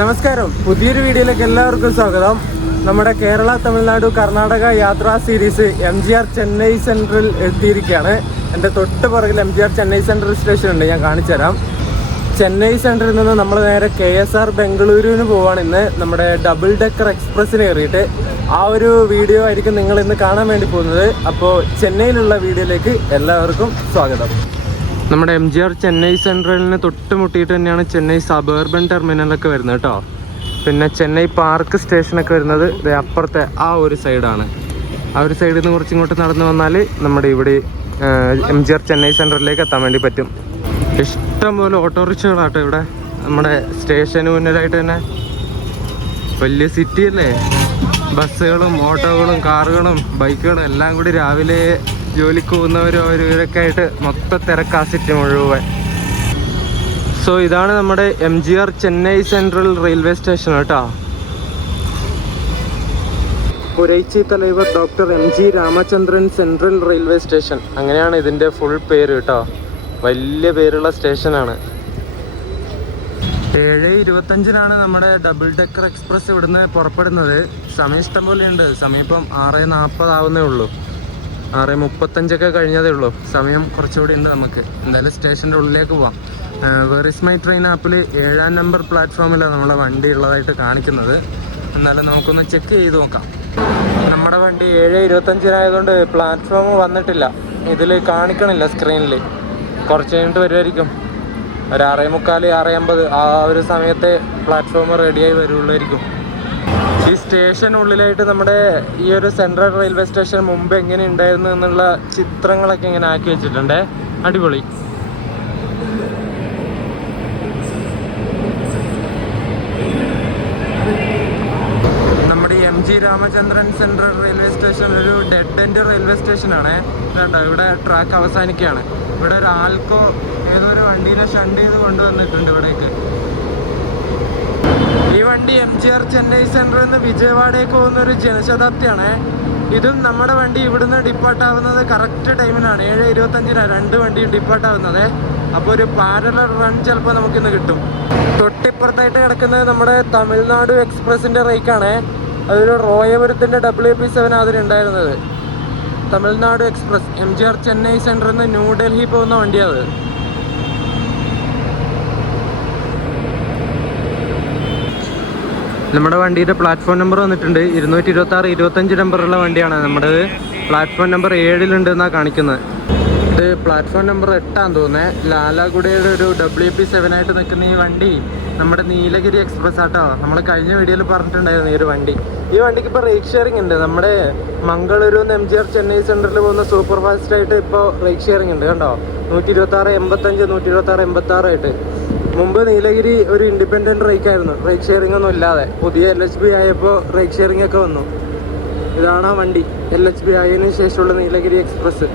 നമസ്കാരം, പുതിയൊരു വീഡിയോയിലേക്ക് എല്ലാവർക്കും സ്വാഗതം. നമ്മുടെ കേരള, തമിഴ്നാട്, കർണാടക യാത്രാ സീരീസ് MGR ചെന്നൈ സെൻട്രൽ എത്തിയിരിക്കുകയാണ്. എൻ്റെ തൊട്ട് പുറകിൽ MGR ചെന്നൈ സെൻട്രൽ സ്റ്റേഷൻ ഉണ്ട്, ഞാൻ കാണിച്ചു തരാം. ചെന്നൈ സെൻട്രലിൽ നിന്ന് നമ്മൾ നേരെ KSR ബംഗളൂരുവിന് പോവാണ്. ഇന്ന് നമ്മുടെ ഡബിൾ ഡെക്കർ എക്സ്പ്രസ്സിന് കയറിയിട്ട് ആ ഒരു വീഡിയോ ആയിരിക്കും നിങ്ങൾ ഇന്ന് കാണാൻ വേണ്ടി പോകുന്നത്. അപ്പോൾ ചെന്നൈയിലുള്ള വീഡിയോയിലേക്ക് എല്ലാവർക്കും സ്വാഗതം. നമ്മുടെ MGR ചെന്നൈ സെൻട്രലിന് തൊട്ട് മുട്ടിയിട്ട് തന്നെയാണ് ചെന്നൈ സബർബൻ ടെർമിനലൊക്കെ വരുന്നത് കേട്ടോ. പിന്നെ ചെന്നൈ പാർക്ക് സ്റ്റേഷനൊക്കെ വരുന്നത് അപ്പുറത്തെ ആ ഒരു സൈഡാണ്. ആ ഒരു സൈഡിൽ നിന്ന് കുറച്ചിങ്ങോട്ട് നടന്നു വന്നാൽ നമ്മുടെ ഇവിടെ MGR ചെന്നൈ സെൻട്രലിലേക്ക് എത്താൻ വേണ്ടി പറ്റും. ഇഷ്ടംപോലെ ഓട്ടോറിക്ഷകളാട്ടോ ഇവിടെ. നമ്മുടെ സ്റ്റേഷന് മുന്നിലായിട്ട് തന്നെ വലിയ സിറ്റി അല്ലേ, ബസ്സുകളും ഓട്ടോകളും കാറുകളും ബൈക്കുകളും എല്ലാം കൂടി രാവിലെ ജോലിക്ക് പോകുന്നവരും അവരൊക്കെ ആയിട്ട് മൊത്തം തിരക്കാ സിറ്റി മുഴുവൻ. സോ ഇതാണ് നമ്മുടെ MGR Chennai central railway station കേട്ടോ. Puratchi Thalaivar doctor MG Ramachandran central railway station, അങ്ങനെയാണ് ഇതിൻ്റെ ഫുൾ പേര് കേട്ടോ. വലിയ പേരുള്ള സ്റ്റേഷനാണ്. 7:25 നമ്മുടെ ഡബിൾ ഡെക്കർ എക്സ്പ്രസ് ഇവിടുന്ന് പുറപ്പെടുന്നത്. സമയം ഇഷ്ടം പോലെ ഉണ്ട്. സമയം ഇപ്പം 6:40 ആവുന്നേ ഉള്ളൂ. 6:35 കഴിഞ്ഞതേ ഉള്ളൂ. സമയം കുറച്ചുകൂടി ഉണ്ട്. നമുക്ക് എന്തായാലും സ്റ്റേഷൻ്റെ ഉള്ളിലേക്ക് പോവാം. വെർ ഇസ് മൈ ട്രെയിൻ ആപ്പിൽ 7ാം നമ്പർ പ്ലാറ്റ്ഫോമിലാണ് നമ്മളെ വണ്ടി ഉള്ളതായിട്ട് കാണിക്കുന്നത്. എന്നാലും നമുക്കൊന്ന് ചെക്ക് ചെയ്ത് നോക്കാം. നമ്മുടെ വണ്ടി 7:25 ആയതുകൊണ്ട് പ്ലാറ്റ്ഫോം വന്നിട്ടില്ല, ഇതിൽ കാണിക്കണില്ല സ്ക്രീനിൽ. കുറച്ച് കഴിഞ്ഞിട്ട് വരുമായിരിക്കും. ഒരു 6:45 6:50 ആ ഒരു സമയത്തെ പ്ലാറ്റ്ഫോം റെഡിയായി വരുള്ളായിരിക്കും. ഈ സ്റ്റേഷനുള്ളിലായിട്ട് നമ്മുടെ ഈ ഒരു സെൻട്രൽ റെയിൽവേ സ്റ്റേഷൻ മുമ്പ് എങ്ങനെ ഉണ്ടായിരുന്നു എന്നുള്ള ചിത്രങ്ങളൊക്കെ ഇങ്ങനെ ആക്കി വെച്ചിട്ടുണ്ട്. അടിപൊളി. നമ്മുടെ MG Ramachandran central railway station ഒരു ഡെഡ് എൻഡ് റെയിൽവേ സ്റ്റേഷനാണ് കേട്ടോ. ഇവിടെ ട്രാക്ക് അവസാനിക്കുകയാണ്. ഇവിടെ ഒരു ആൾക്കോ ഏതൊരു വണ്ടീനെ ഷണ്ട് ചെയ്ത് കൊണ്ടുവന്നിട്ടുണ്ട് ഇവിടേക്ക്. ഈ വണ്ടി MGR ചെന്നൈ സെൻട്രലിൽ നിന്ന് വിജയവാഡയ്ക്ക് പോകുന്നൊരു ജനശതാബ്ദിയാണ്. ഇതും നമ്മുടെ വണ്ടി ഇവിടുന്ന് ഡിപ്പാർട്ടാവുന്നത് കറക്റ്റ് ടൈമിനാണ്. 7:25 രണ്ട് വണ്ടിയും ഡിപ്പാർട്ടാവുന്നത്. അപ്പോൾ ഒരു പാരലൽ റൺ ചിലപ്പോൾ നമുക്കിന്ന് കിട്ടും. തൊട്ടിപ്പുറത്തായിട്ട് കിടക്കുന്നത് നമ്മുടെ തമിഴ്നാട് എക്സ്പ്രസിൻ്റെ റേക്കാണ്. അതൊരു റോയപുരത്തിൻ്റെ WP7 അതിലുണ്ടായിരുന്നത്. തമിഴ്നാട് എക്സ്പ്രസ് MGR ചെന്നൈ സെൻട്രലിൽ നിന്ന് ന്യൂഡൽഹി പോകുന്ന വണ്ടിയാണ്. നമ്മുടെ വണ്ടിയുടെ പ്ലാറ്റ്ഫോം നമ്പർ വന്നിട്ടുണ്ട് 226 25 നമ്പറുള്ള വണ്ടിയാണ്. നമ്മുടെ പ്ലാറ്റ്ഫോം നമ്പർ 7-ലുണ്ടെന്നാണ് കാണിക്കുന്നത്. ഇത് പ്ലാറ്റ്ഫോം നമ്പർ 8 തോന്നുന്നത്. ലാലാഗുഡയുടെ ഒരു WP7 ആയിട്ട് നിൽക്കുന്ന ഈ വണ്ടി നമ്മുടെ നീലഗിരി എക്സ്പ്രസ് ആട്ടോ. നമ്മൾ കഴിഞ്ഞ വീഡിയോയിൽ പറഞ്ഞിട്ടുണ്ടായിരുന്നു ഈ ഒരു വണ്ടി. ഈ വണ്ടിക്ക് ഇപ്പോൾ റേറ്റ് ഷെയറിംഗ് ഉണ്ട്. നമ്മുടെ മംഗളൂരു MGR ചെന്നൈ സെൻട്രലിൽ പോകുന്ന സൂപ്പർ ഫാസ്റ്റ് ആയിട്ട് ഇപ്പോൾ റേറ്റ് ഷെയറിംഗ് ഉണ്ട് കണ്ടോ. 126 85 126 86 ആയിട്ട്. മുമ്പ് നീലഗിരി ഒരു ഇൻഡിപെൻഡൻറ്റ് റേക്കായിരുന്നു, റേക്ക് ഷെയറിംഗ് ഒന്നും ഇല്ലാതെ. പുതിയ LHB ആയപ്പോൾ റേക്ക് ഷെയറിംഗ് ഒക്കെ വന്നു. ഇതാണ് ആ വണ്ടി, LHB ആയതിനു ശേഷമുള്ള നീലഗിരി എക്സ്പ്രസ്.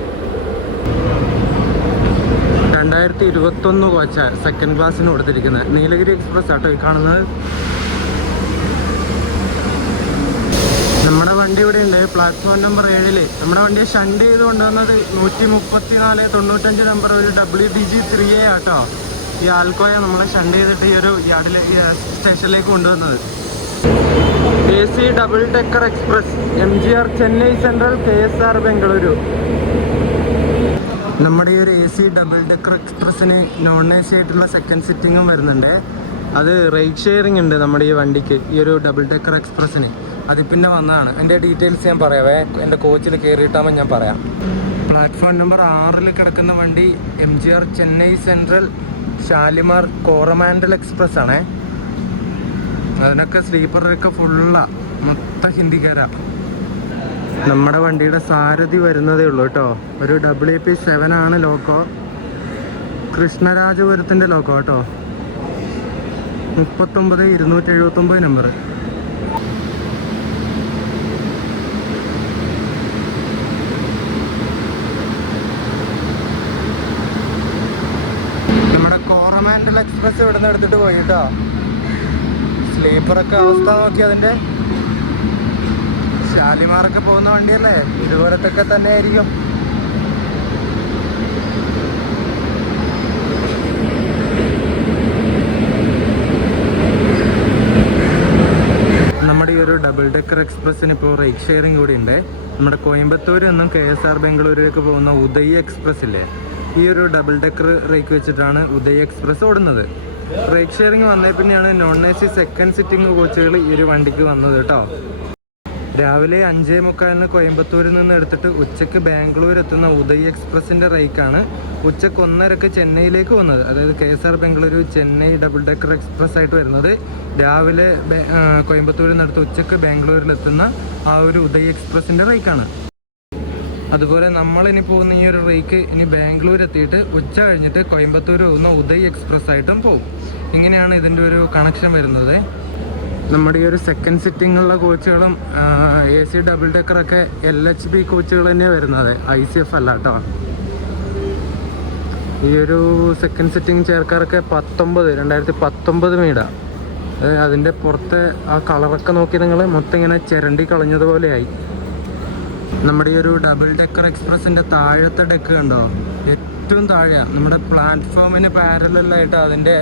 2021 കോച്ച സെക്കൻഡ് ക്ലാസ്സിന് കൊടുത്തിരിക്കുന്നത് നീലഗിരി എക്സ്പ്രസ് ആട്ടോ ഈ കാണുന്നത്. നമ്മുടെ വണ്ടി ഇവിടെ ഉണ്ട് പ്ലാറ്റ്ഫോം നമ്പർ 7. നമ്മുടെ വണ്ടിയെ ഷണ്ട് ചെയ്ത് കൊണ്ടുവന്നത് 134 95 നമ്പർ ഒരു WBG 3A ആട്ടോ. ഈ ആൽക്കോയെ നമ്മളെ ഷണ്ട് ചെയ്തിട്ട് ഈ ഒരു യാർഡിലേക്ക് സ്റ്റേഷനിലേക്ക് കൊണ്ടുവന്നത്. AC double decker express MGR Chennai central KSR Bengaluru. നമ്മുടെ ഈ ഒരു AC ഡബിൾ ഡെക്കർ എക്സ്പ്രസ്സിന് നോൺ AC ആയിട്ടുള്ള സെക്കൻഡ് സിറ്റിങ്ങും വരുന്നുണ്ട്. അത് റേറ്റ് ഷെയറിംഗ് ഉണ്ട് നമ്മുടെ ഈ വണ്ടിക്ക്, ഈ ഒരു ഡബിൾ ഡെക്കർ എക്സ്പ്രസ്സിന്. അത് പിന്നെ വന്നതാണ്. എൻ്റെ ഡീറ്റെയിൽസ് ഞാൻ പറയാവേ, എൻ്റെ കോച്ചിൽ കയറിയിട്ടാകുമ്പോൾ ഞാൻ പറയാം. പ്ലാറ്റ്ഫോം നമ്പർ 6-ൽ കിടക്കുന്ന വണ്ടി MGR Chennai central Shalimar Coromandel express ആണേ. അതിനൊക്കെ സ്ലീപ്പറൊക്കെ ഫുള്ളാണ്, മൊത്തം ഹിന്ദിക്കാരാ. നമ്മുടെ വണ്ടിയുടെ സാരഥി വരുന്നതേ ഉള്ളൂ കേട്ടോ. ഒരു WP7 ആണ് ലോക്കോ, കൃഷ്ണരാജപുരത്തിൻ്റെ ലോക്കോ കേട്ടോ. 39 279 നമ്പർ. കോറമാൻഡൽ എക്സ്പ്രസ് ഇവിടെ നിന്ന് എടുത്തിട്ട് പോയി കേട്ടോ. സ്ലീപ്പറൊക്കെ അവസ്ഥ നോക്കി അതിൻ്റെ. ഷാലിമാറൊക്കെ പോകുന്ന വണ്ടിയല്ലേ, ഇതുപോലത്തൊക്കെ തന്നെ ആയിരിക്കും. ഡബിൾ ഡെക്കർ എക്സ്പ്രസ്സിന് ഇപ്പോൾ റൈറ്റ് ഷെയറിംഗ് കൂടി ഉണ്ട്. നമ്മുടെ കോയമ്പത്തൂരിൽ നിന്നും KSR ബംഗളൂരുവിലേക്ക് പോകുന്ന ഉദയ് എക്സ്പ്രസ് ഇല്ലേ, ഈ ഒരു ഡബിൾ ഡെക്കർ റേക്ക് വെച്ചിട്ടാണ് ഉദയ് എക്സ്പ്രസ് ഓടുന്നത്. റേക്ക് ഷെയറിംഗ് വന്നേ പിന്നെയാണ് നോൺ AC സെക്കൻഡ് സിറ്റിംഗ് കോച്ചുകൾ ഈ ഒരു വണ്ടിക്ക് വന്നത് കേട്ടോ. രാവിലെ 5:45 കോയമ്പത്തൂരിൽ നിന്ന് എടുത്തിട്ട് ഉച്ചയ്ക്ക് ബാംഗ്ലൂർ എത്തുന്ന ഉദയ് എക്സ്പ്രസിൻ്റെ റേക്കാണ് ഉച്ചയ്ക്ക് 1:30 ചെന്നൈയിലേക്ക് വന്നത്. അതായത് KSR Bengaluru Chennai double decker express ആയിട്ട് വരുന്നത് രാവിലെ കോയമ്പത്തൂരിൽ നിന്ന് എടുത്ത് ഉച്ചയ്ക്ക് ബാംഗ്ലൂരിലെത്തുന്ന ആ ഒരു ഉദയ് എക്സ്പ്രസിൻ്റെ റേക്കാണ്. അതുപോലെ നമ്മളിനി പോകുന്ന ഈ ഒരു റേക്ക് ഇനി ബാംഗ്ലൂർ എത്തിയിട്ട് ഉച്ച കഴിഞ്ഞിട്ട് കോയമ്പത്തൂർ പോകുന്ന ഉദയ് എക്സ്പ്രസ് ആയിട്ടും പോകും. ഇങ്ങനെയാണ് ഇതിൻ്റെ ഒരു കണക്ഷൻ വരുന്നത്. നമ്മുടെ ഈ ഒരു സെക്കൻഡ് സിറ്റിങ്ങുള്ള കോച്ചുകളും AC ഡബിൾ ഡെക്കറൊക്കെ LHB കോച്ചുകൾ തന്നെയാണ് വരുന്നത്, ICF അല്ല കേട്ടോ. ഈ ഒരു സെക്കൻഡ് സിറ്റിംഗ് ചെയർക്കാരൊക്കെ 2019 മേടാ. അതിൻ്റെ പുറത്തെ ആ കളറൊക്കെ നോക്കി നിങ്ങൾ മൊത്തം ഇങ്ങനെ ചിരണ്ടി കളഞ്ഞതുപോലെയായി. നമ്മുടെ ഈ ഒരു ഡബിൾ ഡെക്കർ എക്സ്പ്രസിൻ്റെ താഴത്തെ ഡെക്ക് കണ്ടോ, ഏറ്റവും താഴെയാണ് നമ്മുടെ പ്ലാറ്റ്ഫോമിന് പാരലായിട്ട് അതിൻ്റെ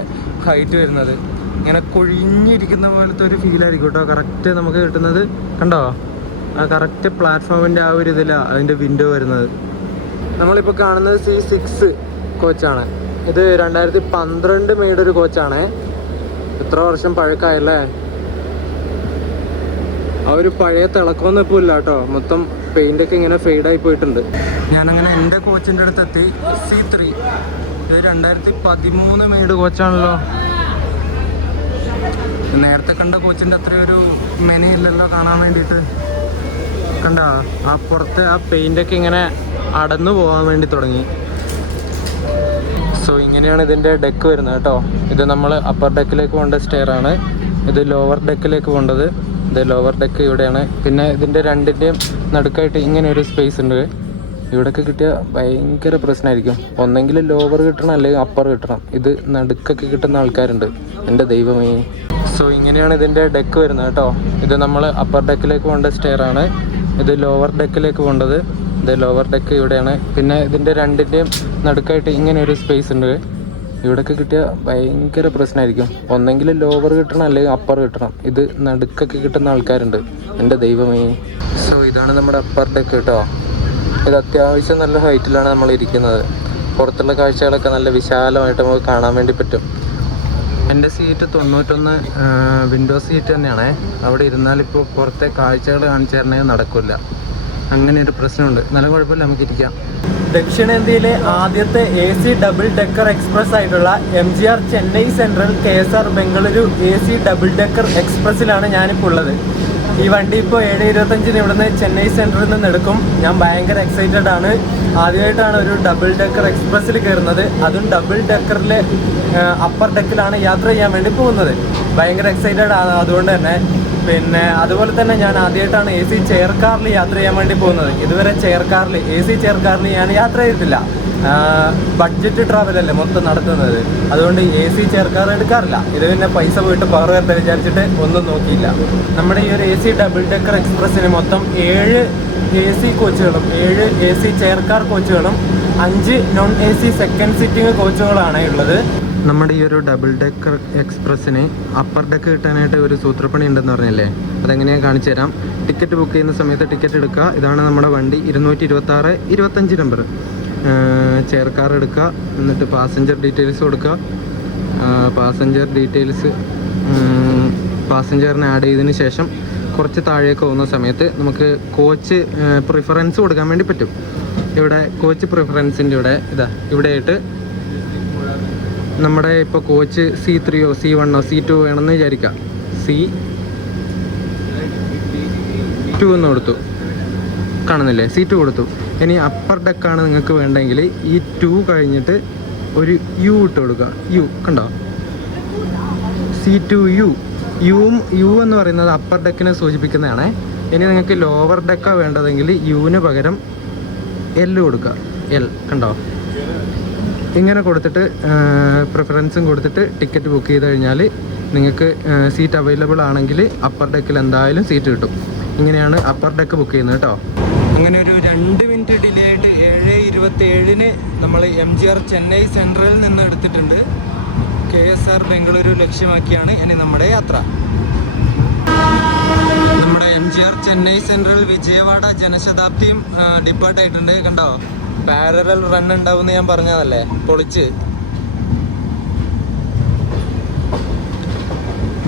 ഹൈറ്റ് വരുന്നത്. ഇങ്ങനെ കൊഴിഞ്ഞിരിക്കുന്ന പോലത്തെ ഒരു ഫീലായിരിക്കും കേട്ടോ കറക്റ്റ് നമുക്ക് കിട്ടുന്നത്. കണ്ടോ, ആ കറക്റ്റ് പ്ലാറ്റ്ഫോമിൻ്റെ ആ ഒരു ഇതിലാണ് അതിൻ്റെ വിൻഡോ വരുന്നത്. നമ്മളിപ്പോൾ കാണുന്നത് C6 കോച്ചാണ്. ഇത് 2012 മെയ്ഡ് ഒരു കോച്ചാണ്. എത്ര വർഷം പഴക്കമായല്ലേ. ആ ഒരു പഴയ തിളക്കമൊന്നും ഇപ്പോൾ ഇല്ല കേട്ടോ, മൊത്തം പെയിൻ്റൊക്കെ ഇങ്ങനെ ഫെയ്ഡായി പോയിട്ടുണ്ട്. ഞാനങ്ങനെ എൻ്റെ കോച്ചിൻ്റെ അടുത്തെത്തി. C3 ഇത് 2013 മെയ്ഡ് കോച്ചാണല്ലോ. നേരത്തെ കണ്ട കോച്ചിൻ്റെ അത്രയൊരു മെനയില്ലല്ലോ കാണാൻ വേണ്ടിയിട്ട്. കണ്ട ആ പുറത്തെ ആ പെയിൻ്റൊക്കെ ഇങ്ങനെ അടന്നു പോകാൻ വേണ്ടി തുടങ്ങി. സോ ഇങ്ങനെയാണ് ഇതിൻ്റെ ഡെക്ക് വരുന്നത് കേട്ടോ. ഇത് നമ്മൾ അപ്പർ ഡെക്കിലേക്ക് പോകേണ്ട സ്റ്റെയർ ആണ്. ഇത് ലോവർ ഡെക്കിലേക്ക് പോകേണ്ടത്. ഇത് ലോവർ ഡെക്ക് ഇവിടെയാണ്. പിന്നെ ഇതിൻ്റെ രണ്ടിൻ്റെയും നടുക്കായിട്ട് ഇങ്ങനെ ഒരു സ്പേസ് ഉണ്ട്. ഇവിടെയൊക്കെ കിട്ടിയാൽ ഭയങ്കര പ്രശ്നമായിരിക്കും. ഒന്നെങ്കിൽ ലോവർ കിട്ടണം അല്ലെങ്കിൽ അപ്പർ കിട്ടണം. ഇത് നടുക്കൊക്കെ കിട്ടുന്ന ആൾക്കാരുണ്ട്, എൻ്റെ ദൈവമേ. സോ ഇങ്ങനെയാണ് ഇതിൻ്റെ ഡെക്ക് വരുന്നത് കേട്ടോ. ഇത് നമ്മൾ അപ്പർ ഡെക്കിലേക്ക് പോകേണ്ട സ്റ്റെയർ ആണ്. ഇത് ലോവർ ഡെക്കിലേക്ക് പോകേണ്ടത്. ഇത് ലോവർ ഡെക്ക് ഇവിടെയാണ്. പിന്നെ ഇതിൻ്റെ രണ്ടിൻ്റെയും നടുക്കായിട്ട് ഇങ്ങനെ ഒരു സ്പേസ് ഉണ്ട്. ഇവിടെയൊക്കെ കിട്ടിയാൽ ഭയങ്കര പ്രശ്നമായിരിക്കും. ഒന്നെങ്കിൽ ലോവർ കിട്ടണം അല്ലെങ്കിൽ അപ്പർ കിട്ടണം. ഇത് നടുക്കൊക്കെ കിട്ടുന്ന ആൾക്കാരുണ്ട്, എൻ്റെ ദൈവമേ. സോ ഇതാണ് നമ്മുടെ അപ്പർ ഡെക്ക് കേട്ടോ. ഇത് അത്യാവശ്യം നല്ല ഹൈറ്റിലാണ് നമ്മൾ ഇരിക്കുന്നത്. പുറത്തുള്ള കാഴ്ചകളൊക്കെ നല്ല വിശാലമായിട്ട് നമുക്ക് കാണാൻ വേണ്ടി പറ്റും. എൻ്റെ സീറ്റ് 91 വിൻഡോ സീറ്റ് തന്നെയാണേ. അവിടെ ഇരുന്നാലിപ്പോൾ പുറത്തെ കാഴ്ചകൾ കാണിച്ചു തരണമെങ്കിൽ നടക്കില്ല. അങ്ങനെ ഒരു പ്രശ്നമുണ്ട്. നല്ല കുഴപ്പമില്ല, നമുക്കിരിക്കാം. ദക്ഷിണേന്ത്യയിലെ ആദ്യത്തെ AC ഡബിൾ ഡെക്കർ എക്സ്പ്രസ് ആയിട്ടുള്ള MGR Chennai central KSR Bengaluru AC double decker എക്സ്പ്രസ്സിലാണ് ഞാനിപ്പോൾ ഉള്ളത്. ഈ വണ്ടി ഇപ്പോൾ 7:25 ഇവിടുന്ന് ചെന്നൈ സെൻട്രലിൽ നിന്ന് എടുക്കും. ഞാൻ ഭയങ്കര എക്സൈറ്റഡ് ആണ്. ആദ്യമായിട്ടാണ് ഒരു ഡബിൾ ഡെക്കർ എക്സ്പ്രസ്സിൽ കയറുന്നത്. അതും ഡബിൾ ഡെക്കറിൽ അപ്പർ ഡെക്കിലാണ് യാത്ര ചെയ്യാൻ വേണ്ടി പോകുന്നത്. ഭയങ്കര എക്സൈറ്റഡ് ആണ് അതുകൊണ്ട് തന്നെ. പിന്നെ അതുപോലെ തന്നെ ഞാൻ ആദ്യമായിട്ടാണ് AC ചെയർ കാറിൽ യാത്ര ചെയ്യാൻ വേണ്ടി പോകുന്നത്. ഇതുവരെ AC ചെയർ കാറിൽ ഞാൻ യാത്ര ചെയ്തിട്ടില്ല. ബഡ്ജറ്റ് ട്രാവലല്ലേ മൊത്തം നടത്തുന്നത്. അതുകൊണ്ട് AC ചെയർ കാർ എടുക്കാറില്ല. ഇത് പിന്നെ പൈസ പോയിട്ട് പവർ വരട്ടെ വിചാരിച്ചിട്ട് ഒന്നും നോക്കിയില്ല. നമ്മുടെ ഈ ഒരു AC ഡബിൾ ഡെക്കർ എക്സ്പ്രസ്സിന് മൊത്തം 7 AC കോച്ചുകളും 7 AC ചെയർ കാർ കോച്ചുകളും 5 നോൺ AC സെക്കൻഡ് സിറ്റിംഗ് കോച്ചുകളാണ് ഉള്ളത്. നമ്മുടെ ഈ ഒരു ഡബിൾ ഡെക്കർ എക്സ്പ്രസ്സിന് അപ്പർ ഡെക്ക് കിട്ടാനായിട്ട് ഒരു സൂത്രപ്പണി ഉണ്ടെന്ന് പറഞ്ഞല്ലേ, അതെങ്ങനെയാണ് കാണിച്ചു തരാം. ടിക്കറ്റ് ബുക്ക് ചെയ്യുന്ന സമയത്ത് ടിക്കറ്റ് എടുക്കുക. ഇതാണ് നമ്മുടെ വണ്ടി 226 25 നമ്പർ. ചെയർ കാർ എടുക്കുക. എന്നിട്ട് പാസഞ്ചർ ഡീറ്റെയിൽസ് കൊടുക്കുക. പാസഞ്ചറിനെ ആഡ് ചെയ്തതിന് ശേഷം കുറച്ച് താഴേക്ക് പോകുന്ന സമയത്ത് നമുക്ക് കോച്ച് പ്രിഫറൻസ് കൊടുക്കാൻ വേണ്ടി പറ്റും. ഇവിടെ കോച്ച് പ്രിഫറൻസിൻ്റെ ഇവിടെയായിട്ട് നമ്മുടെ ഇപ്പോൾ കോച്ച് C3 C1 C2 വേണമെന്ന് വിചാരിക്കാം. C2 എന്ന് കൊടുത്തു, കാണുന്നില്ലേ? C2 കൊടുത്തു. ഇനി അപ്പർ ഡെക്കാണ് നിങ്ങൾക്ക് വേണ്ടെങ്കിൽ ഈ 2 കഴിഞ്ഞിട്ട് ഒരു U ഇട്ട് കൊടുക്കുക. U കണ്ടോ, C2U. U എന്ന് പറയുന്നത് അപ്പർ ഡെക്കിനെ സൂചിപ്പിക്കുന്നതാണ്. ഇനി നിങ്ങൾക്ക് ലോവർ ഡെക്കാണ് വേണ്ടതെങ്കിൽ യുവിന് പകരം L കൊടുക്കുക. L കണ്ടോ, ഇങ്ങനെ കൊടുത്തിട്ട് പ്രിഫറൻസും കൊടുത്തിട്ട് ടിക്കറ്റ് ബുക്ക് ചെയ്ത് കഴിഞ്ഞാൽ നിങ്ങൾക്ക് സീറ്റ് അവൈലബിൾ ആണെങ്കിൽ അപ്പർ ഡെക്കിൽ എന്തായാലും സീറ്റ് കിട്ടും. ഇങ്ങനെയാണ് അപ്പർ ഡെക്ക് ബുക്ക് ചെയ്യുന്നത് കേട്ടോ. അങ്ങനെ ഒരു 2 മിനിറ്റ് ഡിലേ ആയിട്ട് 7:27 നമ്മൾ MGR ചെന്നൈ സെൻട്രലിൽ നിന്ന് എടുത്തിട്ടുണ്ട്. KSR ബംഗളൂരു ലക്ഷ്യമാക്കിയാണ് ഇനി നമ്മുടെ യാത്ര. നമ്മുടെ നമ്മുടെ MGR ചെന്നൈ സെൻട്രൽ വിജയവാഡ ജനശതാബ്ദിയും ഡിപ്പാർട്ട് ആയിട്ടുണ്ട്. കണ്ടോ, പാരലൽ റൺ ഉണ്ടാവും ഞാൻ പറഞ്ഞതല്ലേ, പൊളിച്ച്.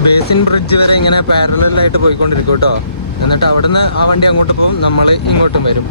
ബേസിൻ ബ്രിഡ്ജ് വരെ ഇങ്ങനെ പാരലായിട്ട് പോയിക്കൊണ്ടിരിക്കും കേട്ടോ. എന്നിട്ട് അവിടുന്ന് ആ വണ്ടി അങ്ങോട്ട് പോകും, നമ്മൾ ഇങ്ങോട്ടും വരും.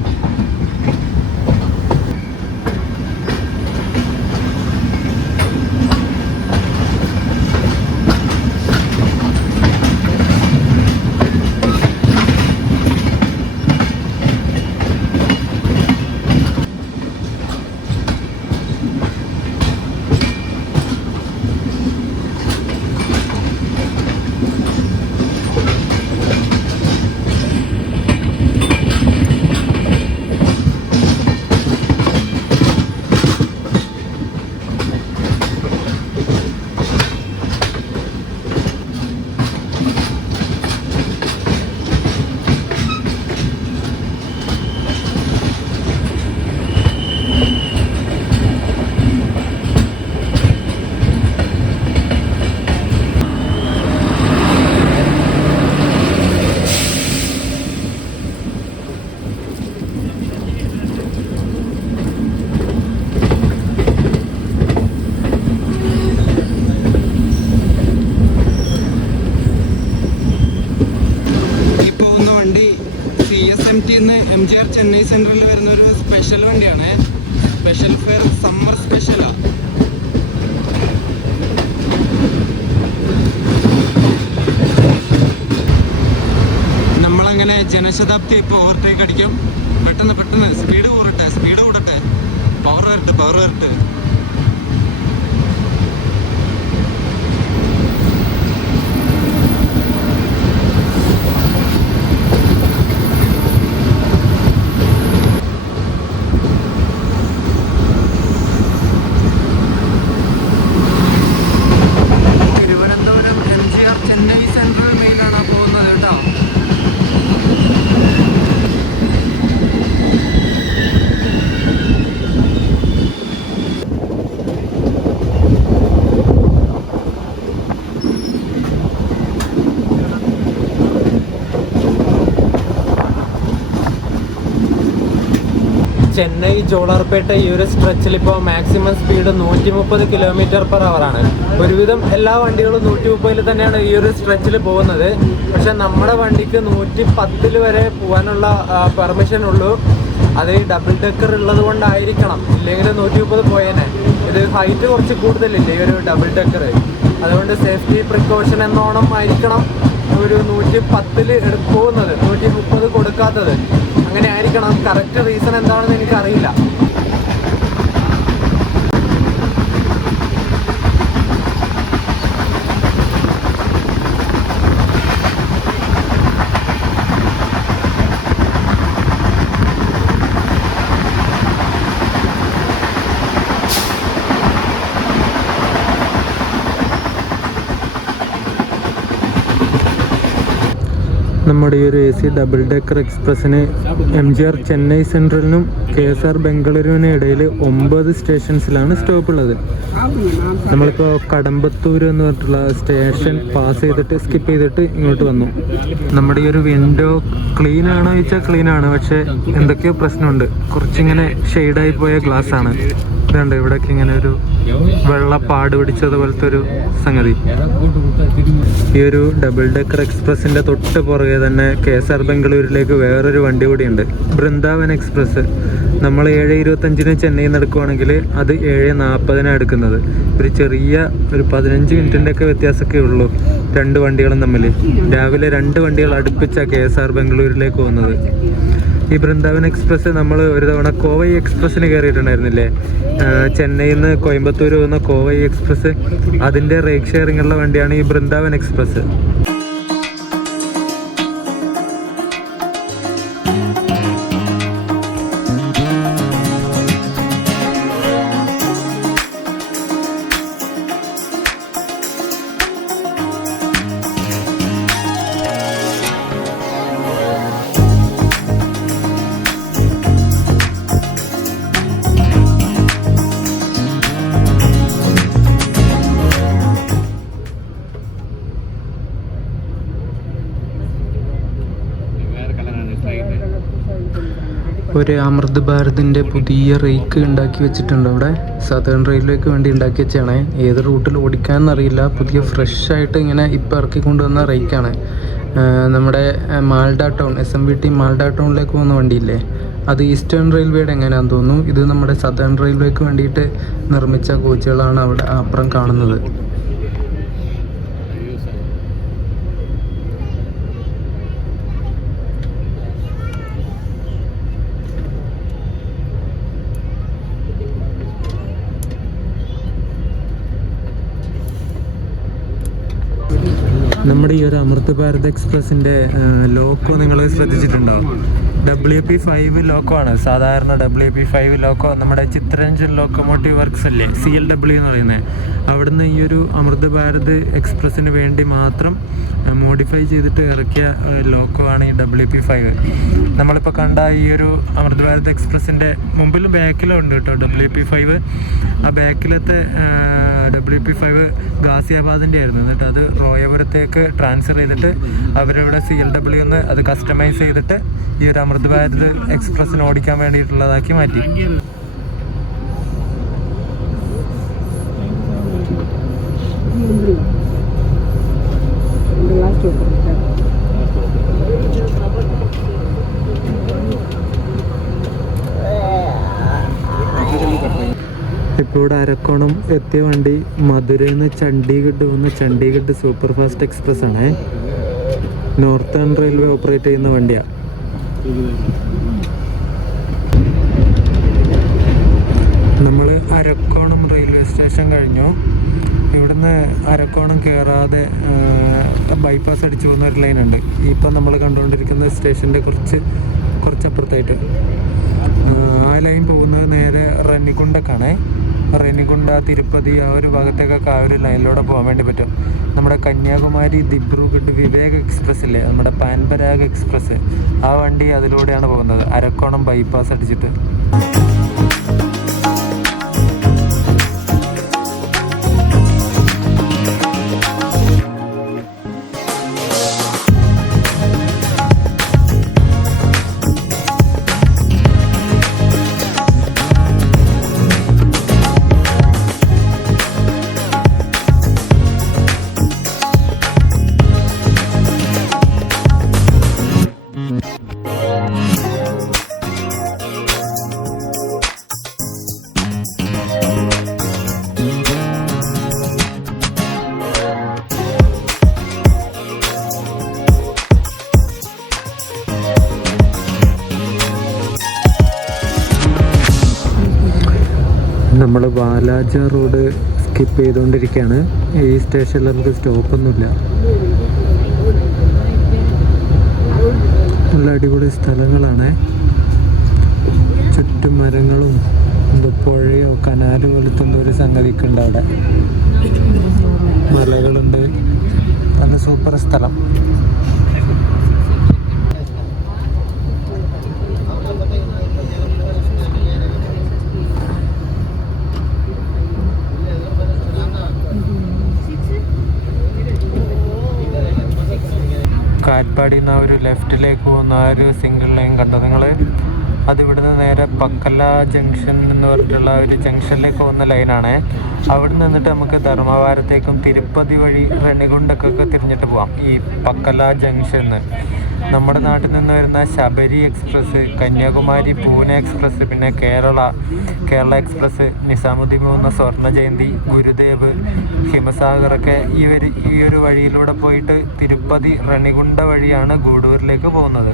MGR ചെന്നൈ സെൻട്രലിൽ വരുന്ന ഒരു സ്പെഷ്യൽ വണ്ടിയാണ്. സ്പെഷ്യൽ ഫെയർ സമ്മർ സ്പെഷ്യലാണ്. നമ്മളങ്ങനെ ജനശതാബ്ദി ഇപ്പോൾ ഓവർടേക്ക് അടിക്കും. പെട്ടെന്ന് സ്പീഡ് കൂടട്ടെ, പവർ വരട്ടെ. ചെന്നൈ ജോളാർപേട്ട ഈ ഒരു സ്ട്രെച്ചിൽ ഇപ്പോൾ മാക്സിമം സ്പീഡ് 130 km/h ആണ്. ഒരുവിധം എല്ലാ വണ്ടികളും 130 തന്നെയാണ് ഈ ഒരു സ്ട്രെച്ചിൽ പോകുന്നത്. പക്ഷെ നമ്മുടെ വണ്ടിക്ക് 110 വരെ പോകാനുള്ള പെർമിഷൻ ഉള്ളൂ. അത് ഡബിൾ ഡെക്കർ ഉള്ളത് കൊണ്ടായിരിക്കണം, ഇല്ലെങ്കിൽ 130 പോയേനെ. ഇത് ഹൈറ്റ് കുറച്ച് കൂടുതലില്ലേ ഈ ഒരു ഡബിൾ ഡെക്കർ, അതുകൊണ്ട് സേഫ്റ്റി പ്രിക്കോഷൻ എന്നോണം ആയിരിക്കണം ഒരു 110 പോകുന്നത്, 130 കൊടുക്കാത്തത്. അങ്ങനെ ആയിരിക്കണം. കറക്റ്റ് റീസൺ എന്താണെന്ന് എനിക്കറിയില്ല. നമ്മുടെ ഈ ഒരു AC ഡബിൾ ഡെക്കർ എക്സ്പ്രസ്സിന് MGR ചെന്നൈ സെൻട്രലിനും KSR ബംഗളൂരുവിനും ഇടയിൽ 9 സ്റ്റേഷൻസിലാണ് സ്റ്റോപ്പ് ഉള്ളത്. നമ്മളിപ്പോൾ കടമ്പത്തൂർ എന്ന് പറഞ്ഞിട്ടുള്ള സ്റ്റേഷൻ പാസ് ചെയ്തിട്ട് സ്കിപ്പ് ചെയ്തിട്ട് ഇങ്ങോട്ട് വന്നു. നമ്മുടെ ഈ ഒരു വിൻഡോ ക്ലീൻ ആണോ ചോദിച്ചാൽ ക്ലീൻ ആണ്, പക്ഷേ എന്തൊക്കെയോ പ്രശ്നമുണ്ട്. കുറച്ചിങ്ങനെ ഷെയ്ഡായി പോയ ഗ്ലാസ് ആണ്. ഇതുണ്ട്, ഇവിടേക്ക് ഇങ്ങനെ ഒരു വെള്ള പാട് പിടിച്ചതുപോലത്തെ ഒരു സംഗതി. ഈ ഒരു ഡബിൾ ഡെക്കർ എക്സ്പ്രസിന്റെ തൊട്ട് പുറകെ തന്നെ KSR ബംഗളൂരിലേക്ക് വേറൊരു വണ്ടി കൂടിയുണ്ട്, ബൃന്ദാവൻ എക്സ്പ്രസ്. നമ്മൾ 7:25 ചെന്നൈയിൽ നിന്ന് എടുക്കുവാണെങ്കിൽ അത് 7:40 എടുക്കുന്നത്. ഒരു ചെറിയ ഒരു 15 മിനിറ്റിൻ്റെ ഒക്കെ വ്യത്യാസമൊക്കെ ഉള്ളൂ രണ്ട് വണ്ടികളും തമ്മിൽ. രാവിലെ 2 വണ്ടികൾ അടുപ്പിച്ചാണ് KSR ബംഗളൂരിലേക്ക് പോകുന്നത്. ഈ ബൃന്ദാവൻ എക്സ്പ്രസ് നമ്മൾ ഒരു തവണ കോവൈ എക്സ്പ്രസ്സിന് കയറിയിട്ടുണ്ടായിരുന്നില്ലേ, ചെന്നൈയിൽ നിന്ന് കോയമ്പത്തൂർ പോകുന്ന കോവൈ എക്സ്പ്രസ്, അതിൻ്റെ റേക്ക് ഷെയറിംഗ് ഉള്ള വണ്ടിയാണ് ഈ ബൃന്ദാവൻ എക്സ്പ്രസ്. ഒരു അമൃത് ഭാരതിൻ്റെ പുതിയ റേക്ക് ഉണ്ടാക്കി വെച്ചിട്ടുണ്ട് അവിടെ. സദേൺ റെയിൽവേക്ക് വേണ്ടി ഉണ്ടാക്കി വെച്ചാണ്. ഏത് റൂട്ടിൽ ഓടിക്കാമെന്നറിയില്ല. പുതിയ ഫ്രഷ് ആയിട്ട് ഇങ്ങനെ ഇപ്പോൾ ഇറക്കി കൊണ്ടുവന്ന റേക്കാണ്. നമ്മുടെ മാൾഡ ടൗൺ SMBT മാൾഡ ടൗണിലേക്ക് പോകുന്ന വണ്ടിയില്ലേ, അത് ഈസ്റ്റേൺ റെയിൽവേയുടെ എങ്ങനെയാണെന്ന് തോന്നുന്നു. ഇത് നമ്മുടെ സദേൺ റെയിൽവേക്ക് വേണ്ടിയിട്ട് നിർമ്മിച്ച കോച്ചുകളാണ് അവിടെ അപ്പുറം കാണുന്നത്. നമ്മുടെ ഈ ഒരു അമൃത് ഭാരത് എക്സ്പ്രസിൻ്റെ ലോക്കോ നിങ്ങൾ ശ്രദ്ധിച്ചിട്ടുണ്ടോ? WP5 ലോക്കോ ആണ്. സാധാരണ WP5 ലോക്കോ നമ്മുടെ ചിത്രരഞ്ജൻ ലോക്കോമോട്ടീവ് വർക്ക്സ് അല്ലേ, CLW എന്ന് പറയുന്നത്, അവിടുന്ന് ഈ ഒരു അമൃത് ഭാരത് എക്സ്പ്രസ്സിന് വേണ്ടി മാത്രം മോഡിഫൈ ചെയ്തിട്ട് ഇറക്കിയ ലോക്കോ ആണ് ഈ WP5. നമ്മളിപ്പോൾ കണ്ട ഈ ഒരു അമൃത് ഭാരത് എക്സ്പ്രസ്സിൻ്റെ മുമ്പിലും ബാക്കിലും ഉണ്ട് കേട്ടോ WP5. ആ ബാക്കിലത്തെ WP5 ഗാസിയാബാദിൻ്റെ ആയിരുന്നു. എന്നിട്ട് അത് റോയപുരത്തേക്ക് ട്രാൻസ്ഫർ ചെയ്തിട്ട് അവരവിടെ CLW എന്ന് അത് കസ്റ്റമൈസ് ചെയ്തിട്ട് ഈ ഒരു അമൃത് ഭാരത് എക്സ്പ്രസ്സിന് ഓടിക്കാൻ വേണ്ടിയിട്ടുള്ളതാക്കി മാറ്റി. ഇപ്പോൾ ഇവിടെ അരക്കോണം എത്തിയ വണ്ടി മധുരയിൽ നിന്ന് ചണ്ഡീഗഡ് വന്ന് ചണ്ഡീഗഡ് സൂപ്പർ ഫാസ്റ്റ് എക്സ്പ്രസ് ആണ്. നോർത്തേൺ റെയിൽവേ ഓപ്പറേറ്റ് ചെയ്യുന്ന വണ്ടിയാണ്. നമ്മൾ അരക്കോണം റെയിൽവേ സ്റ്റേഷൻ കഴിഞ്ഞു. ഇവിടുന്ന് അരക്കോണം കയറാതെ ബൈപ്പാസ് അടിച്ചു പോകുന്ന ഒരു ലൈനുണ്ട്. ഇപ്പം നമ്മൾ കണ്ടുകൊണ്ടിരിക്കുന്ന സ്റ്റേഷൻ്റെ കുറച്ചപ്പുറത്തായിട്ട് ആ ലൈൻ പോകുന്നത് നേരെ റന്നിക്കുണ്ടക്കാണ്. റന്നിക്കുണ്ട, തിരുപ്പതി ആ ഒരു ഭാഗത്തേക്കൊക്കെ ആ ഒരു ലൈനിലൂടെ പോകാൻ വേണ്ടി പറ്റും. നമ്മുടെ കന്യാകുമാരി ദിബ്രുഗഡ് വിവേക് എക്സ്പ്രസ് ഇല്ലേ, നമ്മുടെ പാൻപരാഗ് എക്സ്പ്രസ്, ആ വണ്ടി അതിലൂടെയാണ് പോകുന്നത് അരക്കോണം ബൈപ്പാസ് അടിച്ചിട്ട്. നമ്മൾ വാലാജ റോഡ് സ്കിപ്പ് ചെയ്തുകൊണ്ടിരിക്കുകയാണ്. ഈ സ്റ്റേഷനിൽ നമുക്ക് സ്റ്റോപ്പൊന്നുമില്ല. നല്ല അടിപൊളി സ്ഥലങ്ങളാണ്. ചുറ്റും മരങ്ങളും പുഴയോ കനാല് പോലത്തെ എന്തോ ഒരു സംഗതിയൊക്കെ ഉണ്ട് അവിടെ. മലകളുണ്ട്. നല്ല സൂപ്പർ സ്ഥലം. കാറ്റ്പാടിയിൽ നിന്ന് ഒരു ലെഫ്റ്റിലേക്ക് പോകുന്ന ആ ഒരു സിംഗിൾ ലൈൻ കണ്ടോ നിങ്ങൾ? അതിവിടുന്ന് നേരെ പക്കല ജംഗ്ഷൻ എന്ന് പറഞ്ഞിട്ടുള്ള ഒരു ജംഗ്ഷനിലേക്ക് പോകുന്ന ലൈനാണ്. അവിടെ നിന്നിട്ട് നമുക്ക് ധർമ്മവാരത്തേക്കും തിരുപ്പതി വഴി റെണികുണ്ടക്കൊക്കെ തിരിഞ്ഞിട്ട് പോവാം. ഈ പക്കല ജംഗ്ഷനിൽ നമ്മുടെ നാട്ടിൽ നിന്ന് വരുന്ന ശബരി എക്സ്പ്രസ്, കന്യാകുമാരി പൂനെ എക്സ്പ്രസ്, പിന്നെ കേരള എക്സ്പ്രസ്, നിസാമുദ്ദീൻ പോകുന്ന സ്വർണ്ണ ജയന്തി, ഗുരുദേവ്, ഹിമസാഗറൊക്കെ ഈ ഒരു വഴിയിലൂടെ പോയിട്ട് തിരുപ്പതി റെണികുണ്ട വഴിയാണ് ഗൂഡൂരിലേക്ക് പോകുന്നത്.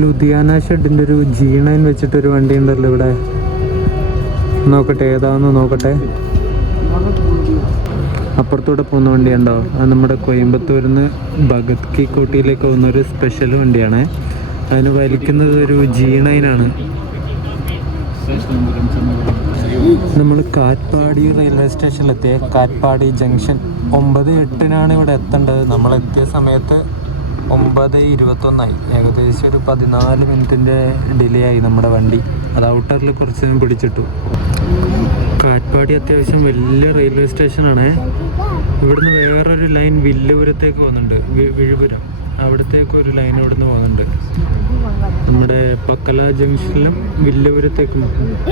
ലുധിയാന ഷെഡിൻ്റെ ഒരു G9 വെച്ചിട്ടൊരു വണ്ടി ഉണ്ടല്ലോ ഇവിടെ. നോക്കട്ടെ ഏതാണെന്ന് നോക്കട്ടെ. അപ്പുറത്തൂടെ പോകുന്ന വണ്ടിയുണ്ടോ? അത് നമ്മുടെ കോയമ്പത്തൂരിൽ നിന്ന് ഭഗത് കി കോട്ടിയിലേക്ക് പോകുന്ന ഒരു സ്പെഷ്യൽ വണ്ടിയാണ്. അതിന് വലിക്കുന്നത് ഒരു G9 ആണ്. നമ്മൾ കാറ്റ്പാടി റെയിൽവേ സ്റ്റേഷനിലെത്തിയ കാറ്റ്പാടി ജംഗ്ഷൻ 9:08 ഇവിടെ എത്തേണ്ടത്. നമ്മളെത്തിയ സമയത്ത് 9:21 ഏകദേശം ഒരു 14 മിനിറ്റിൻ്റെ ഡിലേ ആയി നമ്മുടെ വണ്ടി. അത് ഔട്ടറിൽ കുറച്ച് പിടിച്ചിട്ടു. കാറ്റ്പാടി അത്യാവശ്യം വലിയ റെയിൽവേ സ്റ്റേഷനാണ്. ഇവിടുന്ന് വേറൊരു ലൈൻ വില്ലുപുരത്തേക്ക് പോകുന്നുണ്ട്, വിഴുപുരം. അവിടത്തേക്ക് ഒരു ലൈൻ ഇവിടുന്ന് പോകുന്നുണ്ട്. നമ്മുടെ പക്കല ജംഗ്ഷനിലും വില്ലുപുരത്തേക്കും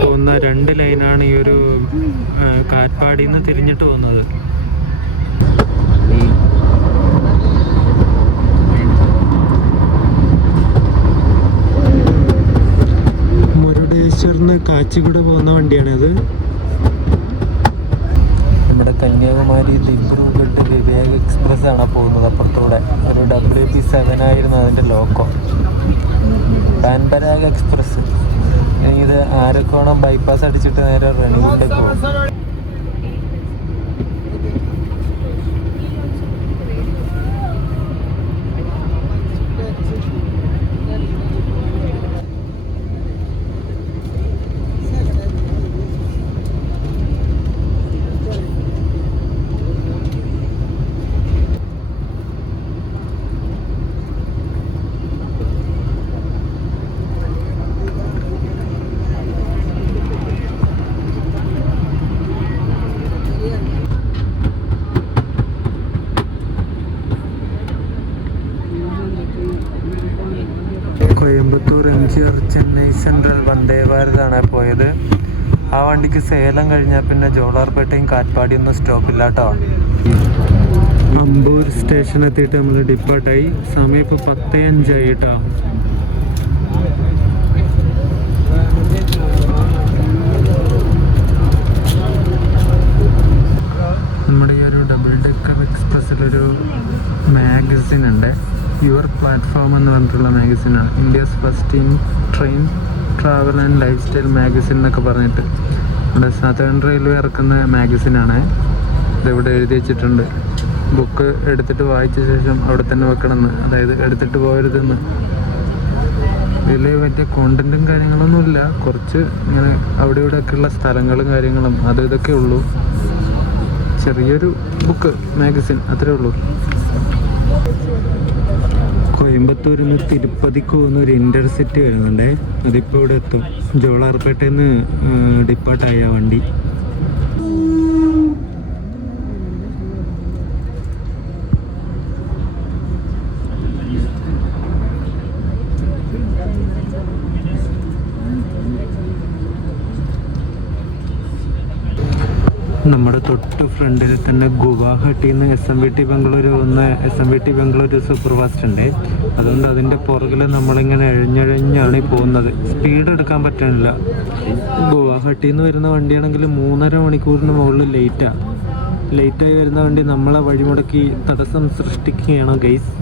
പോകുന്ന 2 ലൈനാണ് ഈ ഒരു കാറ്റ്പാടിയിൽ നിന്ന് തിരിഞ്ഞിട്ട് പോകുന്നത്. മുരുടേശ്വറിന് കാച്ചിഗുഡ പോകുന്ന വണ്ടിയാണിത്. നമ്മുടെ കന്യാകുമാരി ദിബ്രുഗഡ് വിവേക് എക്സ്പ്രസ് ആണ് പോകുന്നത്. അപ്പുറത്തൂടെ ഒരു WP7 ആയിരുന്നു അതിൻ്റെ ലോക്കോ. പാൻപരാഗ് എക്സ്പ്രസ്. ഇത് ആരക്കോണം ബൈപ്പാസ് അടിച്ചിട്ട് നേരെ റെണിഗുണ്ടേക്ക് പോകും. കോയമ്പത്തൂർ MGR ചെന്നൈ സെൻട്രൽ വന്ദേ ഭാരതാണ് പോയത്. ആ വണ്ടിക്ക് സേലം കഴിഞ്ഞാൽ പിന്നെ ജോളാർപേട്ടയും കാറ്റ്പാടിയൊന്നും സ്റ്റോപ്പില്ല കേട്ടോ. അമ്പൂർ സ്റ്റേഷൻ എത്തിയിട്ട് നമ്മൾ ഡിപ്പാർട്ടായി. സമയം ഇപ്പോൾ 10:05 കേട്ടോ. നമ്മുടെ ഈ ഒരു ഡബിൾ ഡെക്കർ എക്സ്പ്രസ്സിലൊരു മാഗസിൻ ഉണ്ട്, യുവർ പ്ലാറ്റ്ഫോം എന്ന് പറഞ്ഞിട്ടുള്ള മാഗസിനാണ്. India's first in train travel and lifestyle magazine എന്നൊക്കെ പറഞ്ഞിട്ട് നമ്മുടെ സതേൺ റെയിൽവേ ഇറക്കുന്ന മാഗസിനാണ്. ഇതിവിടെ എഴുതി വെച്ചിട്ടുണ്ട്, ബുക്ക് എടുത്തിട്ട് വായിച്ച ശേഷം അവിടെ തന്നെ വെക്കണമെന്ന്, അതായത് എടുത്തിട്ട് പോകരുതെന്ന്. ഇതിൽ മറ്റേ കോണ്ടൻറ്റും കാര്യങ്ങളൊന്നുമില്ല, കുറച്ച് ഇങ്ങനെ അവിടെ ഇവിടെയൊക്കെയുള്ള സ്ഥലങ്ങളും കാര്യങ്ങളും അതും ഇതൊക്കെ ഉള്ളൂ. ചെറിയൊരു ബുക്ക് മാഗസിൻ അത്രേ ഉള്ളൂ. കോയമ്പത്തൂരിൽ നിന്ന് തിരുപ്പതിക്ക് പോകുന്ന ഒരു ഇൻ്റർസിറ്റി വരുന്നുണ്ട്. അതിപ്പോൾ ഇവിടെ എത്തും. ജോളാർപേട്ടയിൽ നിന്ന് ഡിപ്പാർട്ടായ വണ്ടി. നമ്മുടെ തൊട്ട് ഫ്രണ്ടിൽ തന്നെ ഗുവാഹട്ടിയിൽ നിന്ന് SMVT ബംഗളൂരു പോകുന്ന SMVT ബംഗളൂരു സൂപ്പർ ഫാസ്റ്റ് ഉണ്ട്. അതുകൊണ്ട് അതിൻ്റെ പുറകിൽ നമ്മളിങ്ങനെ എഴഞ്ഞെഴഞ്ഞാണ് പോകുന്നത്. സ്പീഡ് എടുക്കാൻ പറ്റണില്ല. ഗുവാഹട്ടിയിൽ നിന്ന് വരുന്ന വണ്ടിയാണെങ്കിൽ 3.5 മണിക്കൂറിന് മുകളിൽ ലേറ്റായി വരുന്ന വണ്ടി നമ്മളെ വഴിമുടക്കി തടസ്സം സൃഷ്ടിക്കുകയാണോ ഗൈസ്?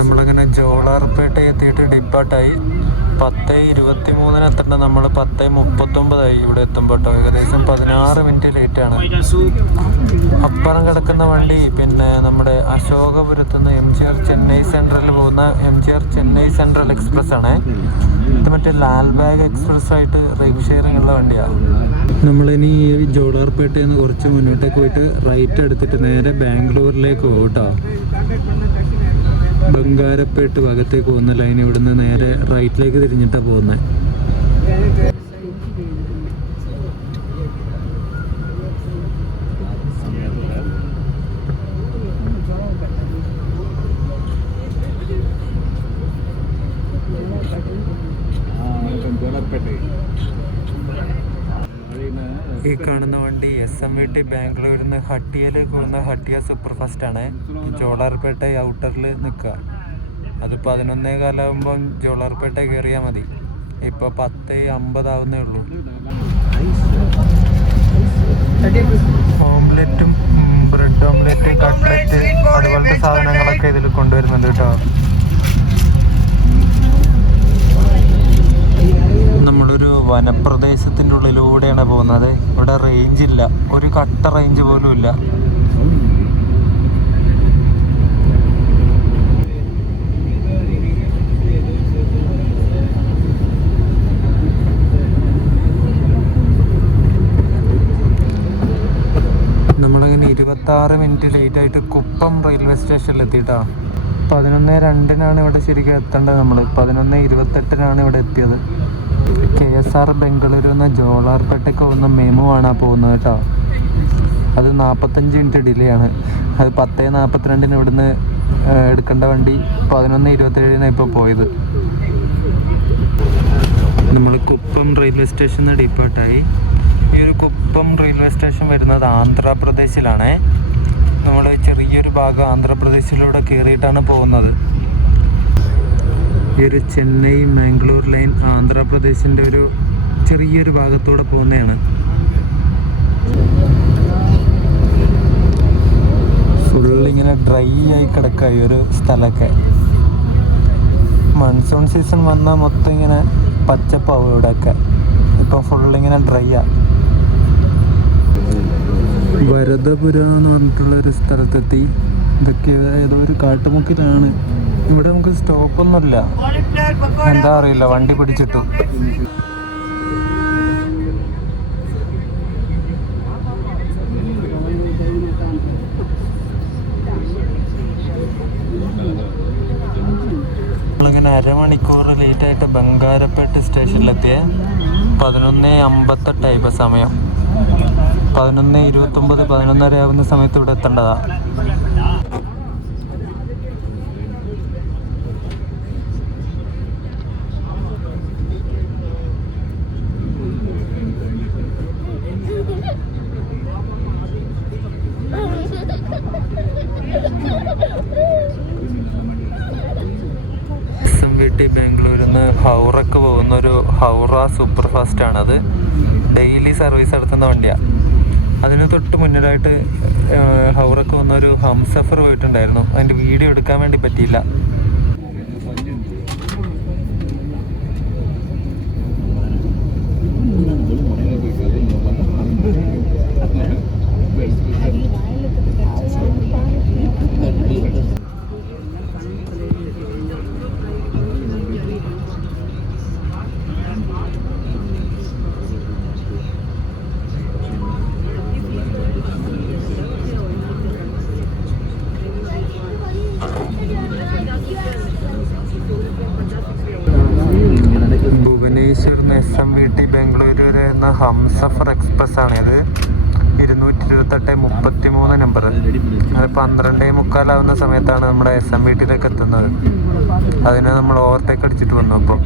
നമ്മളങ്ങനെ ജോളാർപേട്ട എത്തിയിട്ട് ഡിപ്പാർട്ടായി. 10:23 എത്തേണ്ട നമ്മൾ 10:39 ഇവിടെ എത്തുമ്പോൾ കേട്ടോ. ഏകദേശം 16 മിനിറ്റ് ലേറ്റാണ്. അപ്പുറം കിടക്കുന്ന വണ്ടി പിന്നെ നമ്മുടെ അശോകപുരത്തുനിന്ന് MGR ചെന്നൈ സെൻട്രലിൽ പോകുന്ന MGR ചെന്നൈ സെൻട്രൽ എക്സ്പ്രസ് ആണ്. ഇത് മറ്റേ ലാൽബാഗ് എക്സ്പ്രസ് ആയിട്ട് റൈഡ് ഷെയറിംഗ് ഉള്ള വണ്ടിയാണ്. നമ്മളിനി ജോളാർപേട്ടയിൽ നിന്ന് കുറച്ച് മുന്നോട്ടേക്ക് പോയിട്ട് റൈറ്റ് എടുത്തിട്ട് നേരെ ബാംഗ്ലൂരിലേക്ക് പോകും കേട്ടോ. ബംഗാരപ്പേട്ട് ഭാഗത്തേക്ക് പോകുന്ന ലൈൻ ഇവിടുന്ന് നേരെ റൈറ്റിലേക്ക് തിരിഞ്ഞിട്ടാണ് പോകുന്നത്. ഈ കാണുന്ന വണ്ടി SMVT ബാംഗ്ലൂരിൽ നിന്ന് ഹട്ടിയയിലേക്ക് പോകുന്ന ഹട്ടിയ സൂപ്പർ ഫാസ്റ്റ് ആണ്. ജോളാർപേട്ട ഔട്ടറിൽ നിൽക്കുക. അത് 11:15 ആകുമ്പോൾ ജോളാർപേട്ട കയറിയാൽ മതി. ഇപ്പോൾ 10:50 ആവുന്നേ ഉള്ളൂ. ഓംലെറ്റും ബ്രെഡ് ഓംലെറ്റ്, കട്ട്ലറ്റ് അതുപോലത്തെ സാധനങ്ങളൊക്കെ ഇതിൽ കൊണ്ടുവരുന്നുണ്ട് കേട്ടോ. നമ്മളൊരു വനപ്രദേശത്തിൻ്റെ ഉള്ളിലൂടെയാണ് പോകുന്നത്. ഇവിടെ റേഞ്ച് ഇല്ല, ഒരു കട്ട റേഞ്ച് പോലും ഇല്ല. നമ്മളങ്ങനെ 26 മിനിറ്റ് ലേറ്റായിട്ട് കുപ്പം റെയിൽവേ സ്റ്റേഷനിൽ എത്തിയിട്ടാ. 11:02 ഇവിടെ ശരിക്കും എത്തേണ്ടത്. നമ്മൾ 11:28 ഇവിടെ എത്തിയത്. KSR ബംഗളൂരു നിന്ന് ജോളാർപേട്ടയ്ക്ക് പോകുന്ന മെമു ആണ് പോകുന്നത് കേട്ടോ. അത് 45 മിനിറ്റ് ഡിലേ ആണ്. അത് 10:42 ഇവിടുന്ന് എടുക്കേണ്ട വണ്ടി 11:27 ഇപ്പോൾ പോയത്. നമ്മൾ കുപ്പം റെയിൽവേ സ്റ്റേഷനിൽ ഡിപ്പോട്ടായി. ഈ ഒരു കുപ്പം റെയിൽവേ സ്റ്റേഷൻ വരുന്നത് ആന്ധ്രാപ്രദേശിലാണേ. നമ്മൾ ചെറിയൊരു ഭാഗം ആന്ധ്രാപ്രദേശിലൂടെ കയറിയിട്ടാണ് പോകുന്നത്. ഈ ഒരു ചെന്നൈ മാംഗ്ലൂർ ലൈൻ ആന്ധ്രാപ്രദേശിൻ്റെ ഒരു ചെറിയൊരു ഭാഗത്തൂടെ പോകുന്നതാണ്. ഫുള്ളിങ്ങനെ ഡ്രൈ ആയി കിടക്കുക ഈ ഒരു സ്ഥലമൊക്കെ. മൺസൂൺ സീസൺ വന്നാൽ മൊത്തം ഇങ്ങനെ പച്ചപ്പാവും ഇവിടെയൊക്കെ. ഇപ്പം ഫുള്ളിങ്ങനെ ഡ്രൈയാണ്. വരദപുര എന്ന് പറഞ്ഞിട്ടുള്ളൊരു സ്ഥലത്തെത്തി. ഇതൊക്കെ ഏതോ ഒരു കാട്ടുമുക്കിലാണ്. ഇവിടെ നമുക്ക് സ്റ്റോപ്പൊന്നുമില്ല, എന്താ അറിയില്ല, വണ്ടി പിടിച്ചിട്ടു. നമ്മളിങ്ങനെ അരമണിക്കൂർ ലേറ്റായിട്ട് ബംഗാരപ്പേട്ട് സ്റ്റേഷനിലെത്തിയ 11:58 ഇപ്പം സമയം. 11:29 11:30 ആവുന്ന സമയത്ത് ഇവിടെ എത്തേണ്ടതാണ്. ബാംഗ്ലൂരിൽ നിന്ന് ഹൗറക്ക് പോകുന്ന ഒരു ഹൗറ സൂപ്പർ ഫാസ്റ്റ് ആണത്. ഡെയിലി സർവീസ് നടത്തുന്ന വണ്ടിയാണ്. അതിന് തൊട്ട് മുന്നിലായിട്ട് ഹൗറക്ക് പോകുന്ന ഒരു ഹംസഫർ പോയിട്ടുണ്ടായിരുന്നു. അതിൻ്റെ വീഡിയോ എടുക്കാൻ വേണ്ടി പറ്റിയില്ല. ഭുവനേശ്വറിന് SMVT ബംഗളൂരു വരെ എന്ന ഹംസഫർ എക്സ്പ്രസ് ആണിത്. 228-33 നമ്പർ. അത് 12:45 സമയത്താണ് നമ്മുടെ SMVTയിലേക്ക് എത്തുന്നത്. അതിന് നമ്മൾ ഓവർടേക്ക് അടിച്ചിട്ട് വന്നു. അപ്പോൾ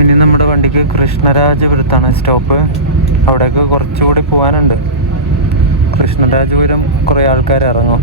ഇനി നമ്മുടെ വണ്ടിക്ക് കൃഷ്ണരാജപുരത്താണ് സ്റ്റോപ്പ്. അവിടേക്ക് കുറച്ചുകൂടി പോകാനുണ്ട്. കൃഷ്ണരാജപുരം കുറേ ആൾക്കാർ ഇറങ്ങും.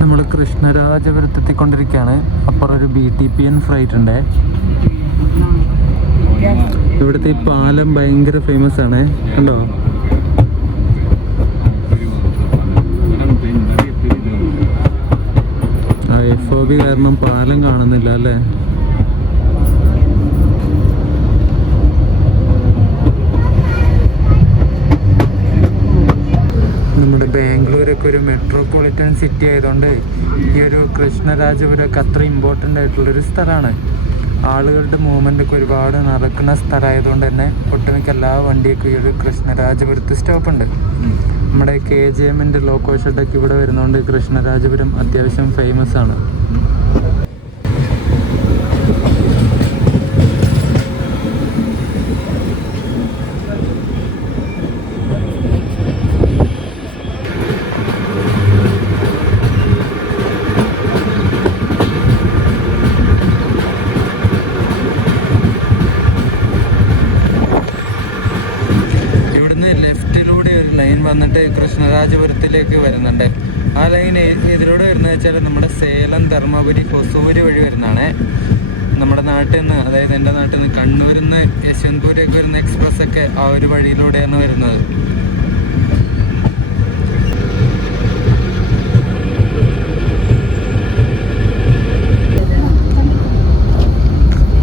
നമ്മൾ കൃഷ്ണരാജപുരത്തെത്തിക്കൊണ്ടിരിക്കുകയാണ്. അപ്പുറം ഒരു BTPN ഫ്ലൈറ്റ് ഉണ്ട്. ഇവിടുത്തെ ഈ പാലം ഭയങ്കര ഫേമസ് ആണ്, കണ്ടോ? FOB കാരണം പാലം കാണുന്നില്ല അല്ലേ? നമ്മുടെ ബാംഗ്ലൂരൊക്കെ ഒരു മെട്രോപൊളിറ്റൻ സിറ്റി ആയതുകൊണ്ട് ഈ ഒരു കൃഷ്ണരാജപുരമൊക്കെ അത്ര ഇമ്പോർട്ടൻ്റ് ആയിട്ടുള്ളൊരു സ്ഥലമാണ്. ആളുകളുടെ മൂവ്മെൻ്റൊക്കെ ഒരുപാട് നടക്കുന്ന സ്ഥലമായതുകൊണ്ട് തന്നെ ഒട്ടുമിക്ക എല്ലാ വണ്ടിയൊക്കെ ഈ ഒരു കൃഷ്ണരാജപുരത്ത് സ്റ്റോപ്പുണ്ട്. നമ്മുടെ KGMൻ്റെ ലോക്കോ ഷെഡൊക്കെ ഇവിടെ വരുന്നതുകൊണ്ട് കൃഷ്ണരാജപുരം അത്യാവശ്യം ഫേമസ് ആണ്. വന്നിട്ട് കൃഷ്ണരാജപുരത്തിലേക്ക് വരുന്നുണ്ട്. ആ ലൈൻ ഇതിലൂടെ വരുന്നത് വെച്ചാൽ നമ്മുടെ സേലം, ധർമ്മപുരി, ഹൊസൂര് വഴി വരുന്നതാണ്. നമ്മുടെ നാട്ടിൽ നിന്ന്, അതായത് എൻ്റെ നാട്ടിൽ നിന്ന് കണ്ണൂരിൽ നിന്ന് യശ്വന്ത്പൂരേക്ക് വരുന്ന എക്സ്പ്രസ് ഒക്കെ ആ ഒരു വഴിയിലൂടെയാണ് വരുന്നത്.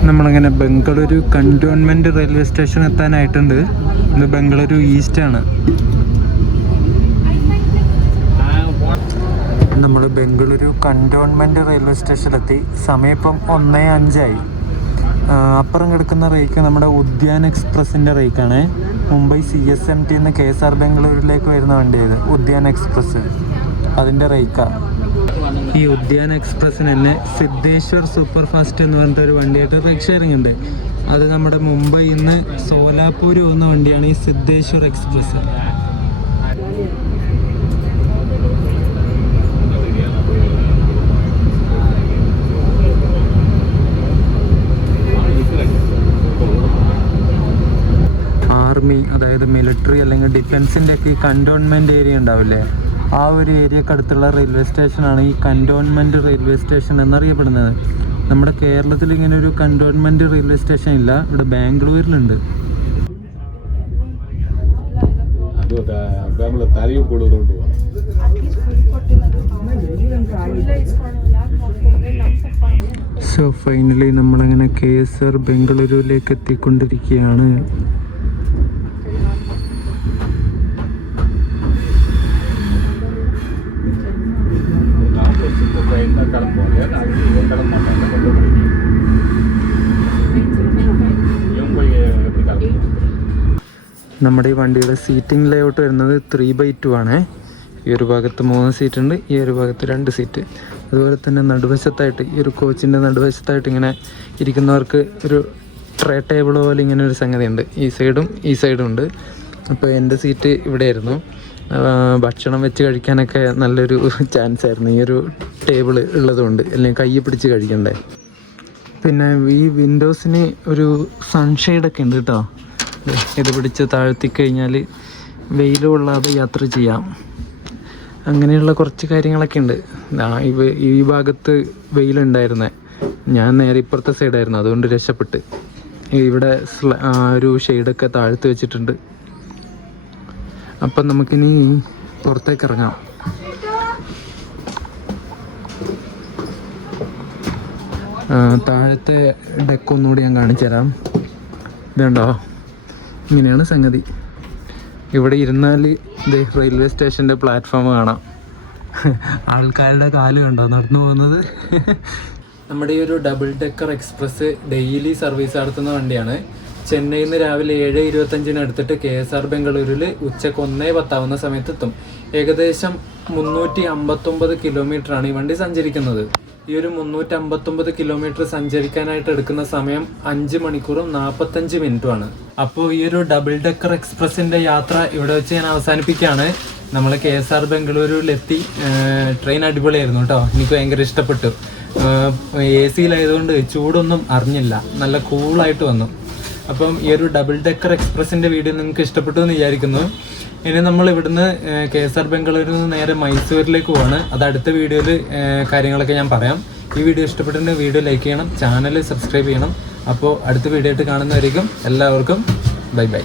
നമ്മളിങ്ങനെ ബംഗളൂരു കണ്ടോൺമെൻറ്റ് റെയിൽവേ സ്റ്റേഷൻ എത്താനായിട്ടുണ്ട്. ഇത് ബംഗളൂരു ഈസ്റ്റാണ്. നമ്മൾ ബംഗളൂരു കണ്ടോൺമെൻറ്റ് റെയിൽവേ സ്റ്റേഷനിലെത്തി. സമയം ഇപ്പം 1:05. അപ്പുറം കിടക്കുന്ന റേക്ക് നമ്മുടെ ഉദ്യാൻ എക്സ്പ്രസിൻ്റെ റേക്കാണ്. മുംബൈ CSMT നിന്ന് KSR ബംഗളൂരിലേക്ക് വരുന്ന വണ്ടിയത് ഉദ്യാൻ എക്സ്പ്രസ്, അതിൻ്റെ റേക്കാണ്. ഈ ഉദ്യാൻ എക്സ്പ്രസ്സിന് തന്നെ സിദ്ധേശ്വർ സൂപ്പർ ഫാസ്റ്റ് എന്ന് പറഞ്ഞിട്ട് ഒരു വണ്ടിയായിട്ട് റേക്ക് ഷെയറിംഗ് ഉണ്ട്. അത് നമ്മുടെ മുംബൈയിൽ നിന്ന് സോലാപൂർ പോകുന്ന വണ്ടിയാണ് ഈ സിദ്ധേശ്വർ എക്സ്പ്രസ്. ആർമി, അതായത് മിലിറ്ററി അല്ലെങ്കിൽ ഡിഫൻസിൻ്റെ ഒക്കെ ഈ കണ്ടോൺമെൻറ്റ് ഏരിയ ഉണ്ടാവില്ലേ, ആ ഒരു ഏരിയക്കടുത്തുള്ള റെയിൽവേ സ്റ്റേഷനാണ് ഈ കണ്ടോൺമെൻറ്റ് റെയിൽവേ സ്റ്റേഷൻ എന്നറിയപ്പെടുന്നത്. നമ്മുടെ കേരളത്തിൽ ഇങ്ങനെ ഒരു കണ്ടോൺമെൻറ്റ് റെയിൽവേ സ്റ്റേഷൻ ഇല്ല, ഇവിടെ ബാംഗ്ലൂരിലുണ്ട്. സോ ഫൈനലി നമ്മളങ്ങനെ KSR ബംഗളൂരുവിലേക്ക് എത്തിക്കൊണ്ടിരിക്കുകയാണ്. നമ്മുടെ ഈ വണ്ടിയുടെ സീറ്റിംഗ് ലേഔട്ട് വരുന്നത് 3/2 ആണ്. ഈ ഒരു ഭാഗത്ത് 3 സീറ്റ് ഉണ്ട്, ഈ ഒരു ഭാഗത്ത് 2 സീറ്റ്. അതുപോലെ തന്നെ നടുവശത്തായിട്ട്, ഈ ഒരു കോച്ചിൻ്റെ നടുവശത്തായിട്ട് ഇങ്ങനെ ഇരിക്കുന്നവർക്ക് ഒരു ട്രേ ടേബിൾ പോലെ ഇങ്ങനെ ഒരു സംഗതി ഉണ്ട്. ഈ സൈഡും ഉണ്ട്. അപ്പോൾ എൻ്റെ സീറ്റ് ഇവിടെയായിരുന്നു. ഭക്ഷണം വെച്ച് കഴിക്കാനൊക്കെ നല്ലൊരു ചാൻസ് ആയിരുന്നു ഈ ഒരു ടേബിൾ ഉള്ളതുകൊണ്ട്, അല്ലെങ്കിൽ കൈ പിടിച്ച് കഴിക്കണ്ടേ. പിന്നെ ഈ വിൻഡോസിന് ഒരു സൺഷെയ്ഡൊക്കെ ഉണ്ട് കേട്ടോ. ഇത് പിടിച്ച് താഴ്ത്തിക്കഴിഞ്ഞാൽ വെയിൽ കൊള്ളാതെ യാത്ര ചെയ്യാം. അങ്ങനെയുള്ള കുറച്ച് കാര്യങ്ങളൊക്കെ ഉണ്ട്. ഈ ഭാഗത്ത് വെയിലുണ്ടായിരുന്നേ, ഞാൻ നേരെ ഇപ്പുറത്തെ സൈഡായിരുന്നു, അതുകൊണ്ട് രക്ഷപ്പെട്ട്. ഇവിടെ ഒരു ഷെയ്ഡൊക്കെ താഴ്ത്തി വെച്ചിട്ടുണ്ട്. അപ്പം നമുക്കിനി പുറത്തേക്ക് ഇറങ്ങാം. താഴത്തെ ഡെക്ക് ഒന്നുകൂടി ഞാൻ കാണിച്ചു തരാം. ഇതുണ്ടോ, ഇങ്ങനെയാണ് സംഗതി. ഇവിടെ ഇരുന്നാൽ ഇത് റെയിൽവേ സ്റ്റേഷൻ്റെ പ്ലാറ്റ്ഫോം കാണാം. ആൾക്കാരുടെ കാല് കണ്ടോ നടന്നു പോകുന്നത്. നമ്മുടെ ഈ ഒരു double decker express daily service നടത്തുന്ന വണ്ടിയാണ്. ചെന്നൈയിൽ നിന്ന് രാവിലെ 7:25 എടുത്തിട്ട് KSR ബംഗളൂരിൽ ഉച്ചക്ക് 1:10 സമയത്ത് എത്തും. ഏകദേശം 359 കിലോമീറ്ററാണ് ഈ വണ്ടി സഞ്ചരിക്കുന്നത്. ഈ ഒരു 359 കിലോമീറ്റർ സഞ്ചരിക്കാനായിട്ട് എടുക്കുന്ന സമയം 5 മണിക്കൂറും 45 മിനിറ്റുമാണ്. അപ്പോൾ ഈ ഒരു ഡബിൾ ഡെക്കർ എക്സ്പ്രസിൻ്റെ യാത്ര ഇവിടെ വെച്ച് ഞാൻ അവസാനിപ്പിക്കുകയാണ്. നമ്മൾ KSR ബംഗളൂരുവിലെത്തി. ട്രെയിൻ അടിപൊളിയായിരുന്നു കേട്ടോ, എനിക്ക് ഭയങ്കര ഇഷ്ടപ്പെട്ടു. AC-യിലായതുകൊണ്ട് ചൂടൊന്നും അറിഞ്ഞില്ല, നല്ല കൂളായിട്ട് വന്നു. അപ്പം ഈ ഒരു ഡബിൾ ഡെക്കർ എക്സ്പ്രസിൻ്റെ വീഡിയോ നിങ്ങൾക്ക് ഇഷ്ടപ്പെട്ടു എന്ന് വിചാരിക്കുന്നു. ഇനി നമ്മൾ ഇവിടുന്ന് KSR ബംഗളൂരിൽ നിന്ന് നേരെ മൈസൂരിലേക്ക് പോവാണ്. അത് അടുത്ത വീഡിയോയിൽ കാര്യങ്ങളൊക്കെ ഞാൻ പറയാം. ഈ വീഡിയോ ഇഷ്ടപ്പെട്ടിട്ടുണ്ടെങ്കിൽ വീഡിയോ ലൈക്ക് ചെയ്യണം, ചാനൽ സബ്സ്ക്രൈബ് ചെയ്യണം. അപ്പോൾ അടുത്ത വീഡിയോ ആയിട്ട് കാണുന്നവരേക്കും എല്ലാവർക്കും ബൈ ബൈ.